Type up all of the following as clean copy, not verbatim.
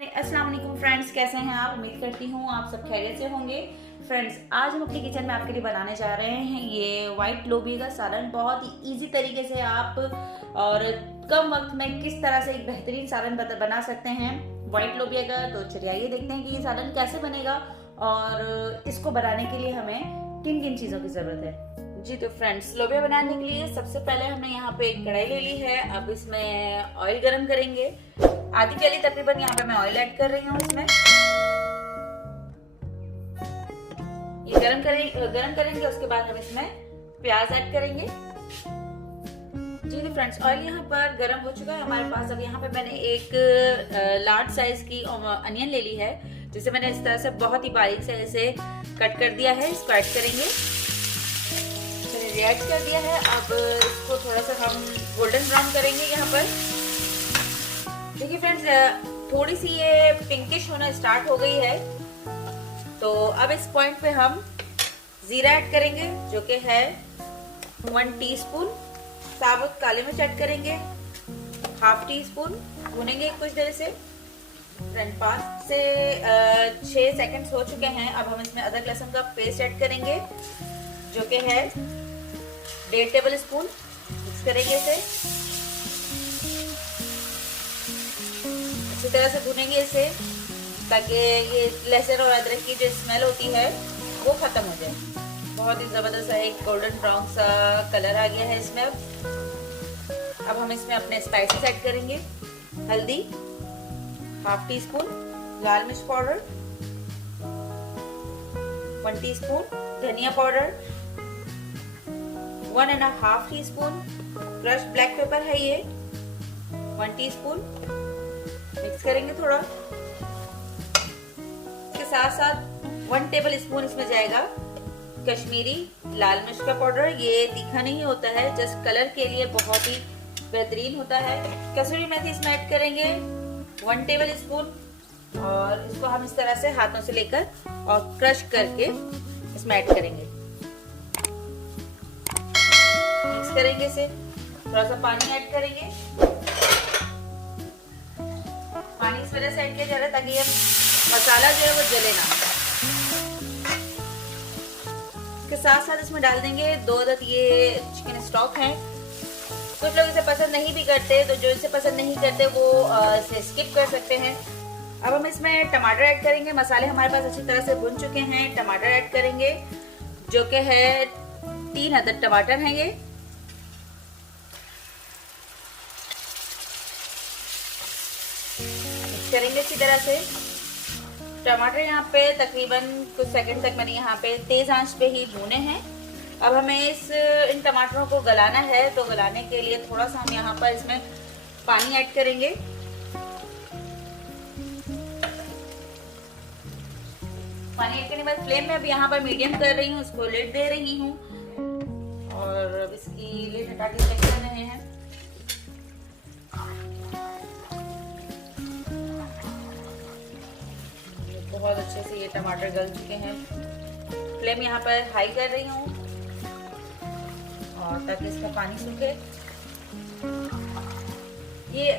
अस्सलाम वालेकुम फ्रेंड्स, कैसे हैं आप? उम्मीद करती हूँ आप सब खैरियत से होंगे। फ्रेंड्स, आज हम अपने किचन में आपके लिए बनाने जा रहे हैं ये वाइट लोबिया का सालन। बहुत ही इजी तरीके से आप और कम वक्त में किस तरह से एक बेहतरीन सालन बना सकते हैं वाइट लोबिया का। तो चलिए आइए देखते हैं कि ये सालन कैसे बनेगा और इसको बनाने के लिए हमें किन किन चीज़ों की ज़रूरत है। जी तो फ्रेंड्स, लोबिया बनाने के लिए सबसे पहले हमने यहाँ पे एक कढ़ाई ले ली है। अब इसमें ऑयल गरम करेंगे। आधी प्याली तकरीबन यहाँ पे मैं ऑयल ऐड कर रही हूँ इसमें। ये गरम करेंगे। उसके बाद हम इसमें प्याज ऐड करेंगे। जी तो फ्रेंड्स, ऑयल यहाँ पर गरम हो चुका है हमारे पास। अब यहाँ पे मैंने एक लार्ज साइज की अनियन ले ली है, जिसे मैंने इस तरह से बहुत ही बारीक से ऐसे कट कर दिया है। इसको ऐड करेंगे। ऐड कर दिया है। अब इसको थोड़ा सा हम गोल्डन ब्राउन करेंगे यहाँ पर। देखिए फ्रेंड्स, थोड़ी सी ये पिंकिश होना स्टार्ट हो गई है। तो अब इस पॉइंट पे हम जीरा ऐड करेंगे, जो कि है 1 टीस्पून। साबुत काली मिर्च ऐड करेंगे, ½ टीस्पून। भूनेंगे कुछ देर से। 5 से 6 सेकंड्स हो चुके हैं। अब हम इसमें अदरक लहसुन का पेस्ट ऐड करेंगे, जो कि है 1.5 टेबल स्पून। मिक्स करेंगे इसे। इसी तरह से भूनेंगे इसे, ताकि ये लहसुन और अदरक की जो स्मेल होती है वो खत्म हो जाए। बहुत ही जबरदस्त एक गोल्डन ब्राउन सा कलर आ गया है इसमें। अब हम इसमें अपने स्पाइसेस ऐड करेंगे। हल्दी ½ टीस्पून, लाल मिर्च पाउडर 1 टीस्पून, धनिया powder 1½ teaspoon, crush black pepper है ये 1 टीस्पून। मिक्स करेंगे थोड़ा। इसके साथ साथ 1 टेबल स्पून इसमें जाएगा कश्मीरी लाल मिर्च का पाउडर। ये तीखा नहीं होता है, जस्ट कलर के लिए बहुत ही बेहतरीन होता है। कसूरी मेथी इसमें ऐड करेंगे 1 टेबल स्पून, और इसको हम इस तरह से हाथों से लेकर और क्रश करके इसमें ऐड करेंगे। मिक्स करेंगे इसे। थोड़ा सा पानी ऐड करेंगे। पानी इस वजह से ऐड किया जा रहा है ताकि ये मसाला जो है वो जले ना। इसके साथ साथ इसमें डाल देंगे 2 अदद ये चिकन स्टॉक है। कुछ लोग इसे पसंद नहीं भी करते, तो जो इसे पसंद नहीं करते वो इसे स्किप कर सकते हैं। अब हम इसमें टमाटर ऐड करेंगे। मसाले हमारे पास अच्छी तरह से भुन चुके हैं। टमाटर ऐड करेंगे, जो कि है 3 अदद टमाटर हैं ये। करेंगे इसी तरह से। टमाटर यहाँ पे तकरीबन कुछ सेकंड तक मैंने यहाँ पे तेज आंच पे ही भूने हैं। अब हमें इन टमाटरों को गलाना है, तो गलाने के लिए थोड़ा सा हम यहाँ पर इसमें पानी ऐड करेंगे। पानी ऐड करने के बाद फ्लेम में अब यहाँ पर मीडियम कर रही हूँ, इसको लिड दे रही हूँ और अब इसकी लिड हटा के चेक कर रहे हैं। बहुत अच्छे से ये टमाटर गल चुके हैं। फ्लेम यहाँ पर हाई कर रही हूँ और ताकि इसका पानी सूखे। ये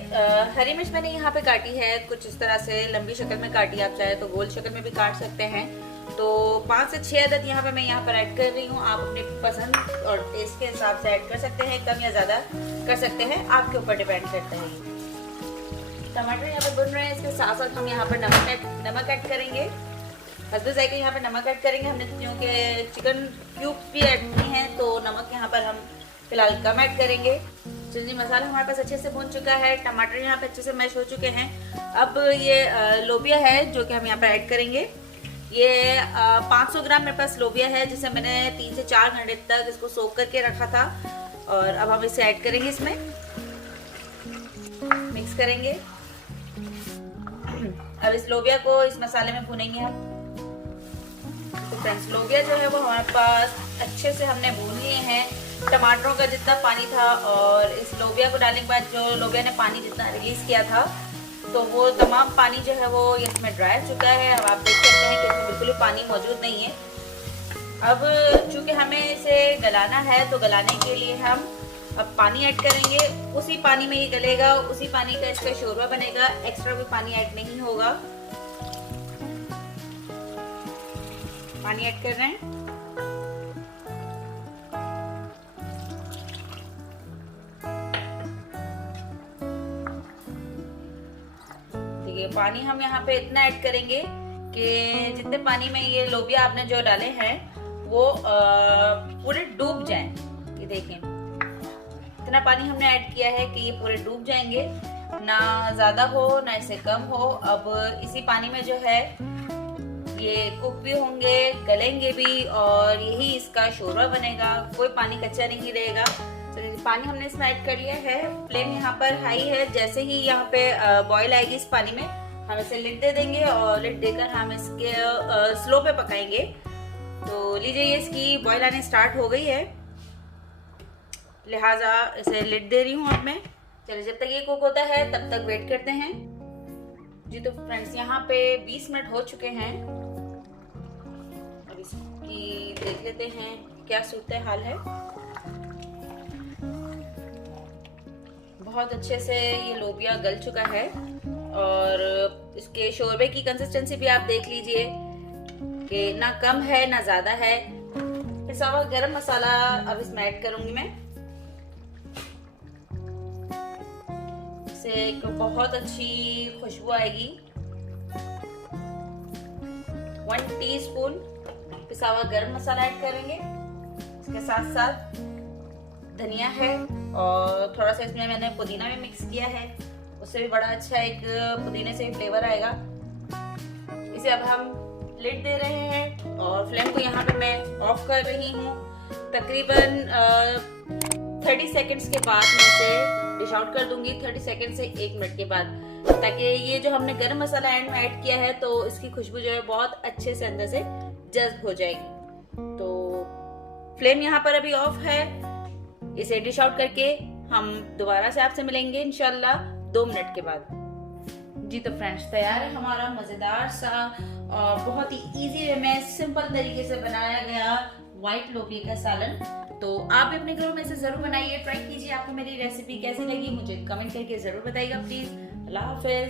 हरी मिर्च मैंने यहाँ पे काटी है कुछ इस तरह से लंबी शक्ल में काटी। आप चाहे तो गोल शक्ल में भी काट सकते हैं। तो 5 से 6 अदद यहाँ पे मैं यहाँ पर ऐड कर रही हूँ। आप अपनी पसंद और टेस्ट के हिसाब से ऐड कर सकते हैं, कम या ज्यादा कर सकते हैं, आपके ऊपर डिपेंड करता है। टमाटर यहाँ पे भुन रहे हैं। इसके साथ साथ हम यहाँ पर नमक ऐड करेंगे। हस्बे जायके यहाँ पे नमक ऐड करेंगे। हमने क्योंकि चिकन क्यूब्स भी ऐड किए हैं, तो नमक यहाँ पर हम फिलहाल कम ऐड करेंगे। चलिए, मसाला हमारे पास अच्छे से भुन चुका है। टमाटर यहाँ पे अच्छे से मैश हो चुके हैं। अब ये लोबिया है जो कि हम यहाँ पर ऐड करेंगे। ये 500 ग्राम मेरे पास लोबिया है, जिसे मैंने 3 से 4 घंटे तक इसको सोक करके रखा था। और अब हम इसे ऐड करेंगे इसमें। मिक्स करेंगे। अब इस लोबिया को इस मसाले में भूनेंगे हम। तो फ्रेंड्स, लोबिया जो है वो हमारे पास अच्छे से हमने भून लिए हैं। टमाटरों का जितना पानी था और इस लोबिया को डालने के बाद जो लोबिया ने पानी जितना रिलीज किया था, तो वो तमाम पानी जो है वो इसमें ड्राई हो चुका है। अब आप देख सकते हैं कि इसमें बिल्कुल भी पानी मौजूद नहीं है। अब चूंकि हमें इसे गलाना है, तो गलाने के लिए हम अब पानी ऐड करेंगे, उसी पानी में ये गलेगा, उसी पानी का इसका शोरबा बनेगा, एक्स्ट्रा कोई पानी ऐड नहीं होगा। पानी ऐड कर रहे हैं। देखिए पानी हम यहाँ पे इतना ऐड करेंगे कि जितने पानी में ये लोबिया आपने जो डाले हैं वो पूरे डूब जाएं। ये देखें इतना पानी हमने ऐड किया है कि ये पूरे डूब जाएंगे, ना ज्यादा हो ना इससे कम हो। अब इसी पानी में जो है ये कुक भी होंगे, गलेंगे भी, और यही इसका शोरबा बनेगा, कोई पानी कच्चा नहीं रहेगा। तो पानी हमने इसमें ऐड कर लिया है। फ्लेम यहाँ पर हाई है। जैसे ही यहाँ पे बॉईल आएगी इस पानी में, हम इसे लिड दे देंगे और लिड देकर हम इसके स्लो पे पकाएंगे। तो लीजिए ये इसकी बॉईल आने स्टार्ट हो गई है, लिहाजा इसे लिड दे रही हूँ अब मैं। चलिए जब तक ये कुक होता है तब तक वेट करते हैं जी। तो फ्रेंड्स यहाँ पे 20 मिनट हो चुके हैं। अब इसकी देख लेते हैं क्या सूरत हाल है। बहुत अच्छे से ये लोबिया गल चुका है और इसके शोरबे की कंसिस्टेंसी भी आप देख लीजिए कि ना कम है ना ज्यादा है। पिसा हुआ गरम मसाला अब इसमें ऐड करूंगी मैं। इससे एक बहुत अच्छी खुशबू आएगी। 1 टीस्पून पिसा हुआ गरम मसाला ऐड करेंगे। इसके साथ साथ धनिया है और थोड़ा सा इसमें मैंने पुदीना भी मिक्स किया है, उससे भी बड़ा अच्छा एक पुदीने से फ्लेवर आएगा। इसे अब हम लिड दे रहे हैं और फ्लेम को यहाँ पे मैं ऑफ कर रही हूँ। तकरीबन 30 सेकंड्स के बाद मैं इसे डिश आउट कर दूंगी। 30 सेकंड से 1 मिनट के बाद, ताकि ये जो हमने गरम मसाला एंड में ऐड किया है तो इसकी खुशबू जो है बहुत अच्छे से अंदर से जज्ब हो जाएगी। तो फ्लेम यहाँ पर अभी ऑफ है। इसे डिश आउट करके हम दोबारा से आपसे मिलेंगे इंशाल्लाह 2 मिनट के बाद जी। तो फ्रेंड्स तैयार है हमारा मजेदार सा और बहुत ही इजी वे में सिंपल तरीके से बनाया गया व्हाइट लोबिया का सालन। तो आप भी अपने घरों में इसे जरूर बनाइए, ट्राई कीजिए। आपको मेरी रेसिपी कैसी लगी मुझे कमेंट करके जरूर बताइएगा प्लीज। अल्लाह हाफिज।